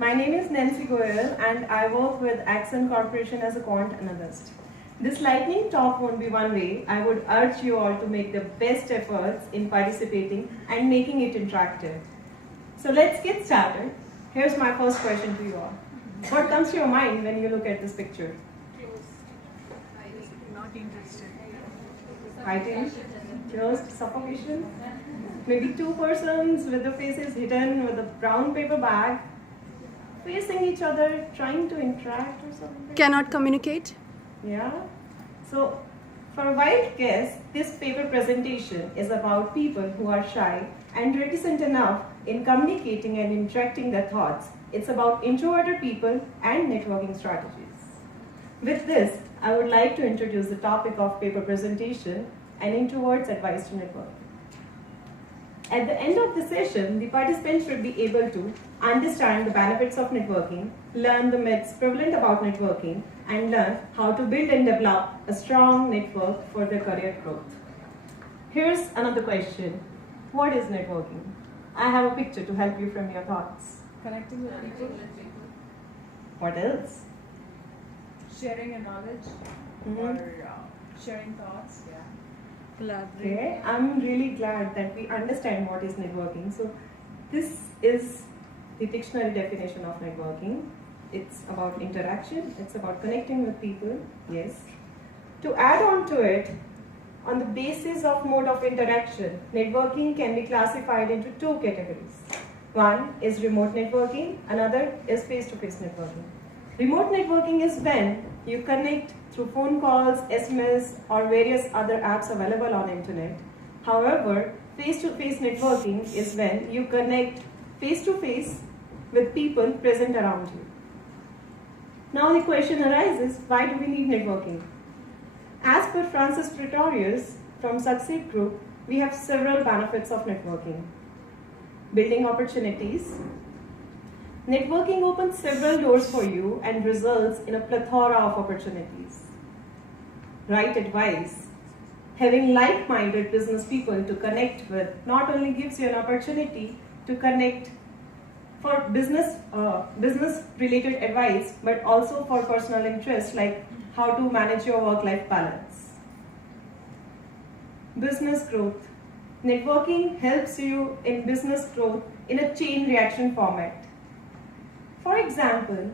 My name is Goel and I work with Accent Corporation as a quant analyst. This lightning talk won't be one way. I would urge you all to make the best efforts in participating and making it interactive. So let's get started. Here's my first question to you all. What comes to your mind when you look at this picture? Not interested. Hiding, closed, suffocation. Maybe two persons with their faces hidden with a brown paper bag, facing each other, trying to interact or something. Cannot communicate? Yeah. So, for a wild guess, this paper presentation is about people who are shy and reticent enough in communicating and interacting their thoughts. It's about introverted people and networking strategies. With this, I would like to introduce the topic of paper presentation and introverts' advice to networking. At the end of the session, the participants should be able to understand the benefits of networking, learn the myths prevalent about networking, and learn how to build and develop a strong network for their career growth. Here's another question. What is networking? I have a picture to help you from your thoughts. Connecting with people? What else? Sharing a knowledge or sharing thoughts? Yeah. Collaborate. Okay, I'm really glad that we understand what is networking. So this is the dictionary definition of networking. It's about interaction, it's about connecting with people, yes. To add on to it, on the basis of mode of interaction, networking can be classified into two categories. One is remote networking, another is face-to-face networking. Remote networking is when you connect through phone calls, SMS, or various other apps available on internet. However, face-to-face networking is when you connect face-to-face with people present around you. Now the question arises, why do we need networking? As per Francis Pretorius from Succeed Group, we have several benefits of networking. Building opportunities. Networking opens several doors for you and results in a plethora of opportunities. Right advice. Having like-minded business people to connect with not only gives you an opportunity to connect for business-related advice, but also for personal interests like how to manage your work-life balance. Business growth. Networking helps you in business growth in a chain reaction format. For example,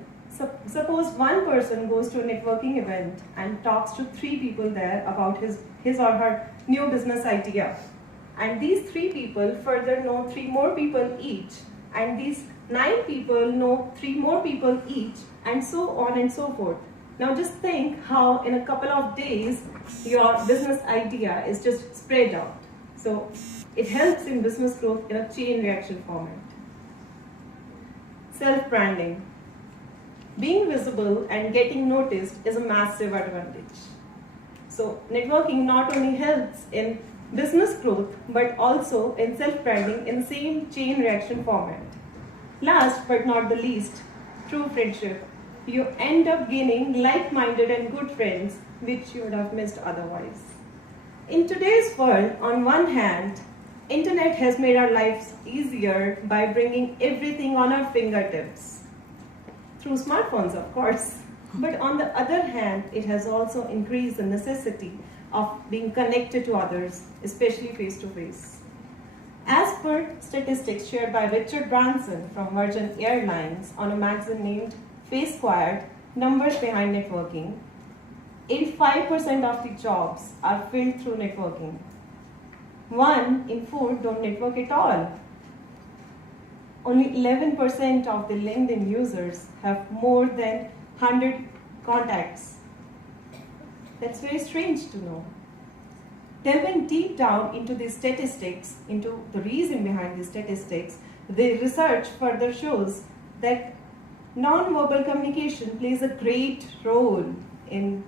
suppose one person goes to a networking event and talks to 3 people there about his or her new business idea. And these 3 people further know 3 more people each. And these 9 people know 3 more people each, and so on and so forth. Now just think how in a couple of days your business idea is just spread out. So it helps in business growth in a chain reaction format. Self-branding. Being visible and getting noticed is a massive advantage. So networking not only helps in business growth, but also in self-branding in same chain reaction format. Last but not the least, true friendship. You end up gaining like-minded and good friends, which you would have missed otherwise. In today's world, on one hand, internet has made our lives easier by bringing everything on our fingertips. Through smartphones, of course. But on the other hand, it has also increased the necessity of being connected to others, especially face-to-face. As per statistics shared by Richard Branson from Virgin Airlines on a magazine named Face Squared, Numbers Behind Networking, 85% of the jobs are filled through networking. 1 in 4 don't network at all. Only 11% of the LinkedIn users have more than 100 contacts. That's very strange to know. Delving deep down into these statistics, into the reason behind these statistics, the research further shows that non-verbal communication plays a great role in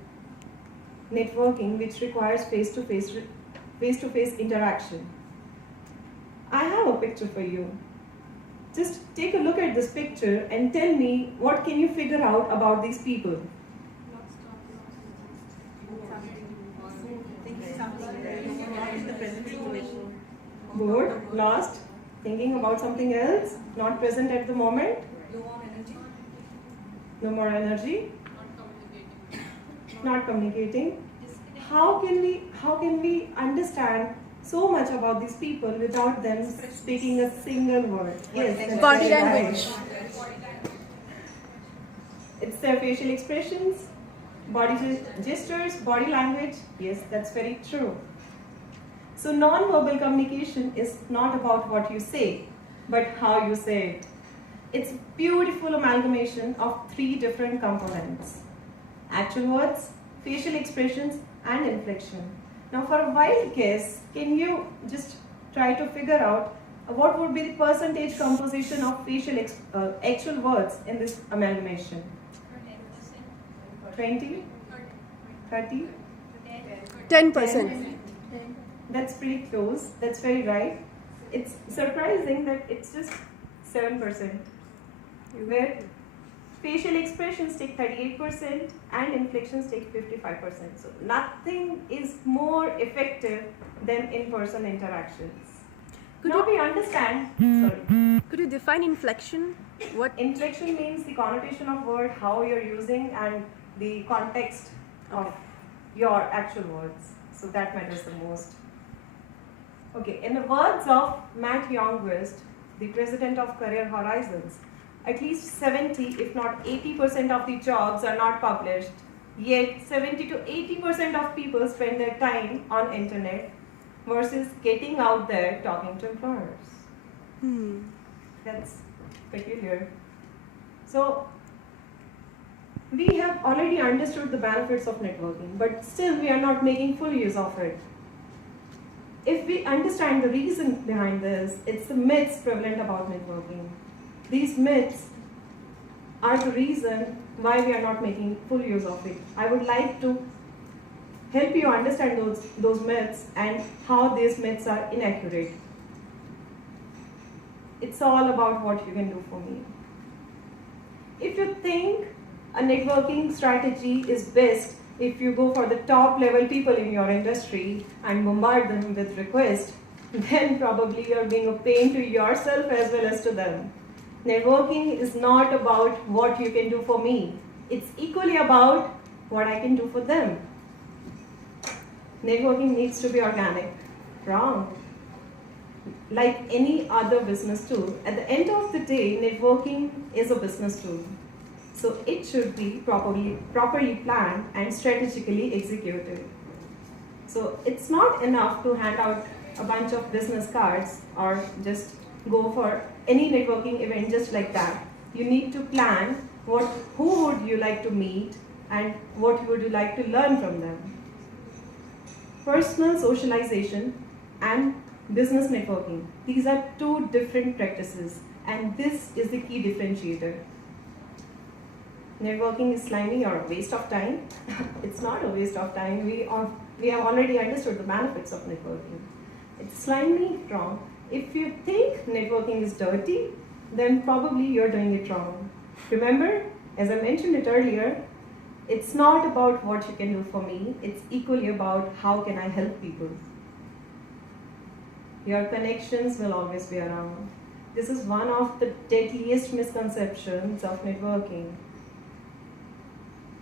networking, which requires face-to-face interaction. I have a picture for you. Just take a look at this picture and tell me what can you figure out about these people. Bored, lost, thinking about something else, not present at the moment. No more energy. Not communicating. How can we understand so much about these people without them speaking a single word? Yes, that's Body very language. right. It's their facial expressions, body gestures, body language. Yes, that's very true. So non-verbal communication is not about what you say, but how you say it. It's a beautiful amalgamation of 3 different components: actual words, facial expressions, and inflection. Now for a wild guess, can you just try to figure out what would be the percentage composition of actual words in this amalgamation? 20? 30? 10%. That's pretty close. That's very right. It's surprising that it's just 7%. Where facial expressions take 38% and inflections take 55%. So nothing is more effective than in-person interactions. Now we understand. Sorry. Could you define inflection? What? Inflection means the connotation of word, how you're using, and the context of your actual words. So that matters the most. Okay, in the words of Matt Youngquist, the president of Career Horizons, at least 70, if not 80% of the jobs are not published, yet 70 to 80% of people spend their time on internet versus getting out there talking to employers. That's peculiar. So, we have already understood the benefits of networking, but still we are not making full use of it. If we understand the reason behind this, it's the myths prevalent about networking. These myths are the reason why we are not making full use of it. I would like to help you understand those myths and how these myths are inaccurate. It's all about what you can do for me. If you think a networking strategy is best if you go for the top level people in your industry and bombard them with requests, then probably you're being a pain to yourself as well as to them. Networking is not about what you can do for me. It's equally about what I can do for them. Networking needs to be organic. Wrong. Like any other business tool, at the end of the day, networking is a business tool. So it should be properly planned and strategically executed. So it's not enough to hand out a bunch of business cards or just go for any networking event just like that. You need to plan who would you like to meet and what would you like to learn from them. Personal socialization and business networking. These are 2 different practices, and this is the key differentiator. Networking is slimy or a waste of time. It's not a waste of time. We have already understood the benefits of networking. It's slimy, wrong. If you think networking is dirty, then probably you're doing it wrong. Remember, as I mentioned it earlier, it's not about what you can do for me. It's equally about how can I help people. Your connections will always be around. This is one of the deadliest misconceptions of networking.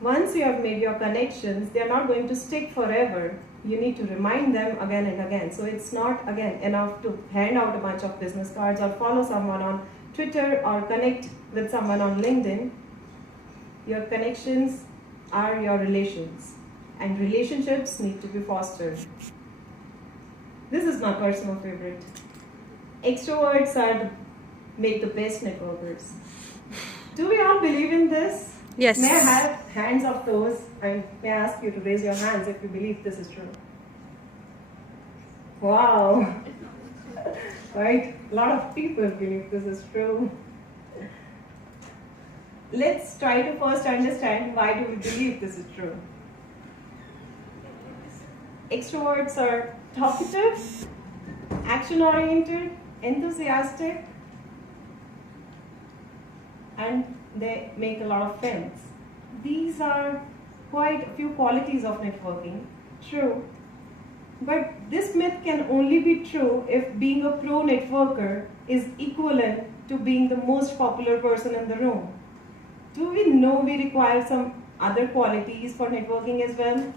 Once you have made your connections, they are not going to stick forever. You need to remind them again and again. So it's not, again, enough to hand out a bunch of business cards or follow someone on Twitter or connect with someone on LinkedIn. Your connections are your relations, and relationships need to be fostered. This is my personal favorite. Extroverts make the best networkers. Do we all believe in this? Yes. May I have hands of those, and may I ask you to raise your hands if you believe this is true? Wow. Right? A lot of people believe this is true. Let's try to first understand why do we believe this is true. Extroverts are talkative, action-oriented, enthusiastic, and they make a lot of friends. These are quite a few qualities of networking. True. But this myth can only be true if being a pro networker is equivalent to being the most popular person in the room. Do we know we require some other qualities for networking as well?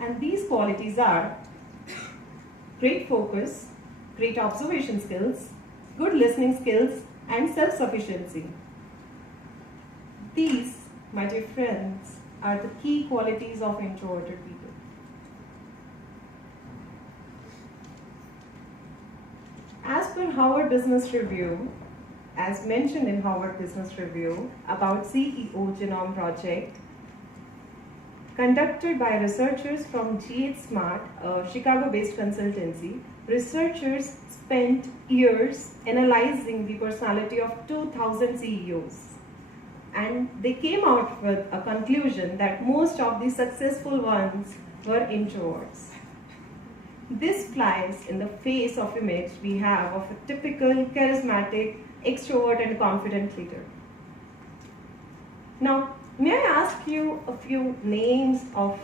And these qualities are great focus, great observation skills, good listening skills, and self-sufficiency. These, my dear friends, are the key qualities of introverted people. As per Harvard Business Review, as mentioned in Harvard Business Review about CEO Genome Project, conducted by researchers from GH Smart, a Chicago-based consultancy, researchers spent years analyzing the personality of 2,000 CEOs. And they came out with a conclusion that most of the successful ones were introverts. This flies in the face of image we have of a typical charismatic, extrovert and confident leader. Now, may I ask you a few names of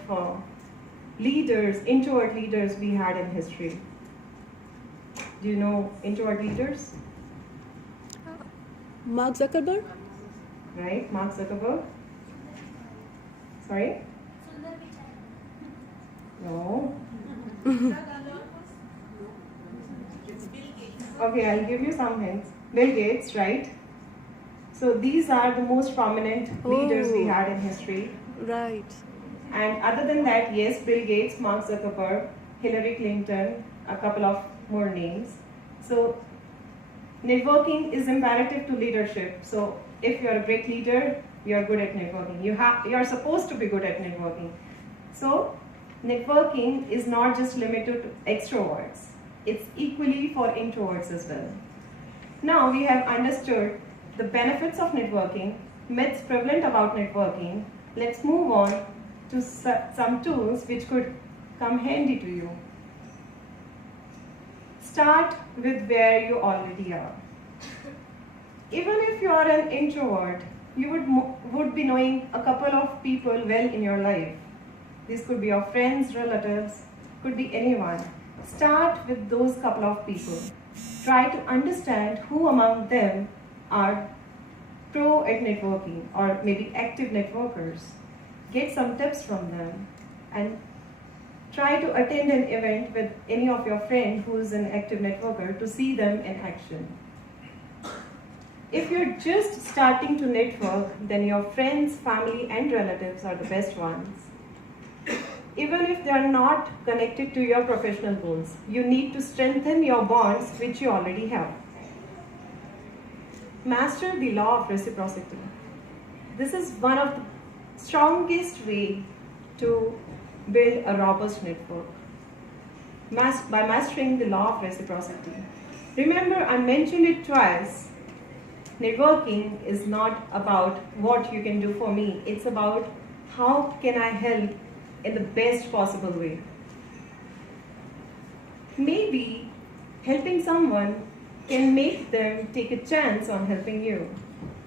leaders, introvert leaders we had in history? Do you know introvert leaders? Mark Zuckerberg? Right, Mark Zuckerberg. Sorry? No. Okay, I'll give you some hints. Bill Gates, right? So these are the most prominent leaders we had in history. Right. And other than that, yes, Bill Gates, Mark Zuckerberg, Hillary Clinton, a couple of more names. So networking is imperative to leadership. So if you're a great leader, you're good at networking. You're supposed to be good at networking. So networking is not just limited to extroverts. It's equally for introverts as well. Now we have understood the benefits of networking, myths prevalent about networking. Let's move on to some tools which could come handy to you. Start with where you already are. Even if you are an introvert, you would be knowing a couple of people well in your life. This could be your friends, relatives, could be anyone. Start with those couple of people. Try to understand who among them are pro at networking or maybe active networkers. Get some tips from them and try to attend an event with any of your friends who's an active networker to see them in action. If you're just starting to network, then your friends, family and relatives are the best ones. Even if they are not connected to your professional goals, you need to strengthen your bonds which you already have. Master the law of reciprocity. This is one of the strongest ways to build a robust network. By mastering the law of reciprocity. Remember, I mentioned it twice. Networking is not about what you can do for me. It's about how can I help in the best possible way. Maybe helping someone can make them take a chance on helping you.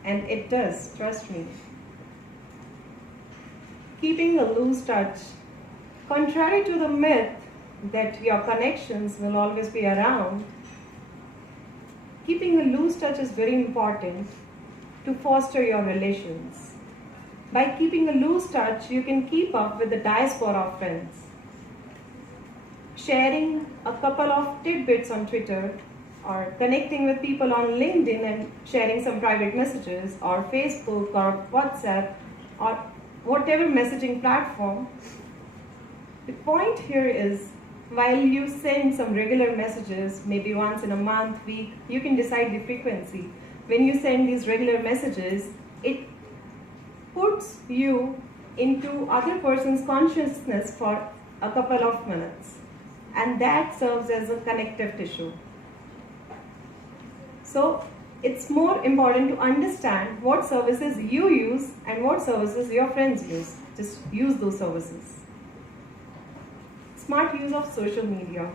And it does, trust me. Keeping a loose touch. Contrary to the myth that your connections will always be around, keeping a loose touch is very important to foster your relations. By keeping a loose touch, you can keep up with the diaspora of friends. Sharing a couple of tidbits on Twitter or connecting with people on LinkedIn and sharing some private messages or Facebook or WhatsApp or whatever messaging platform. The point here is while you send some regular messages, maybe once in a month, week, you can decide the frequency. When you send these regular messages, it puts you into other person's consciousness for a couple of minutes. And that serves as a connective tissue. So it's more important to understand what services you use and what services your friends use. Just use those services. Smart use of social media.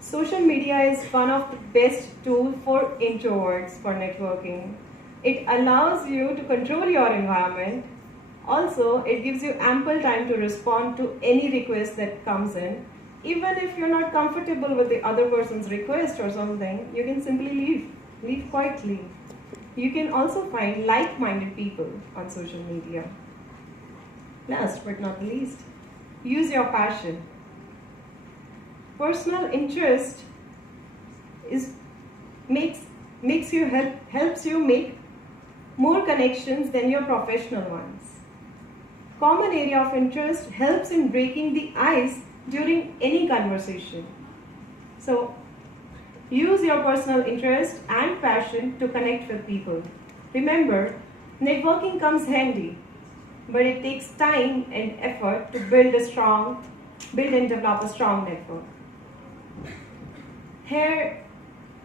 Social media is one of the best tools for introverts for networking. It allows you to control your environment. Also, it gives you ample time to respond to any request that comes in. Even if you're not comfortable with the other person's request or something, you can simply leave quietly. You can also find like-minded people on social media. Last but not least, use your passion. Personal interest helps you make more connections than your professional ones. Common area of interest helps in breaking the ice during any conversation. So, use your personal interest and passion to connect with people. Remember, networking comes handy, but it takes time and effort to build and develop a strong network. Here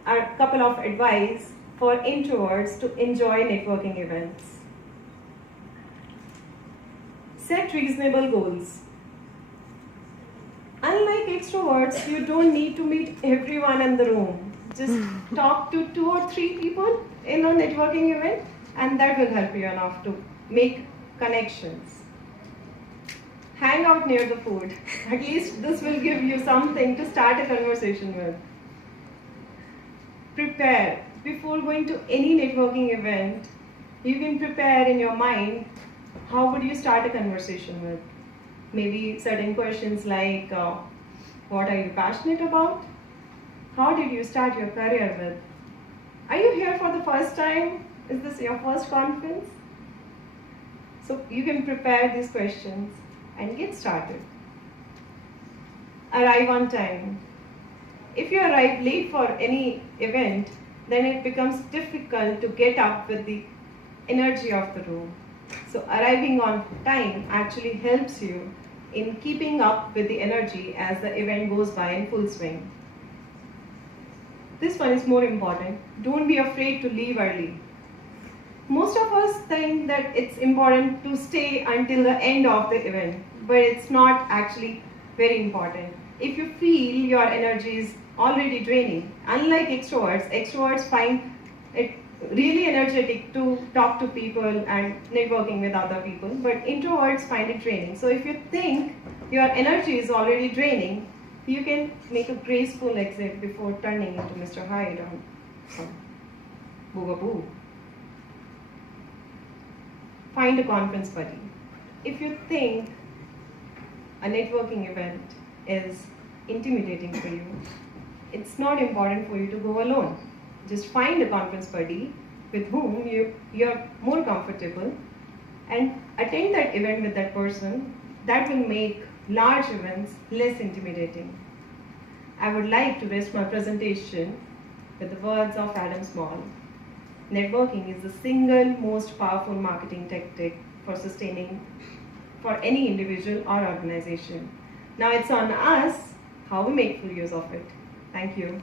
are a couple of advice for introverts to enjoy networking events. Set reasonable goals. Unlike extroverts, you don't need to meet everyone in the room. Just talk to 2 or 3 people in a networking event, and that will help you enough to make connections. Hang out near the food. At least this will give you something to start a conversation with. Prepare. Before going to any networking event, you can prepare in your mind how would you start a conversation with. Maybe certain questions like, what are you passionate about? How did you start your career with? Are you here for the first time? Is this your first conference? So you can prepare these questions and get started. Arrive on time. If you arrive late for any event, then it becomes difficult to get up with the energy of the room. So arriving on time actually helps you in keeping up with the energy as the event goes by in full swing. This one is more important. Don't be afraid to leave early. Most of us think that it's important to stay until the end of the event, but it's not actually very important. If you feel your energy is already draining, unlike extroverts find it really energetic to talk to people and networking with other people, but introverts find it draining. So if you think your energy is already draining, you can make a graceful exit before turning into Mr. Hyde or some boogaboo. Find a conference buddy. If you think a networking event is intimidating for you, it's not important for you to go alone. Just find a conference buddy with whom you're more comfortable and attend that event with that person. That will make large events less intimidating. I would like to rest my presentation with the words of Adam Small. Networking is the single most powerful marketing tactic for sustaining for any individual or organization. Now it's on us how we make full use of it. Thank you.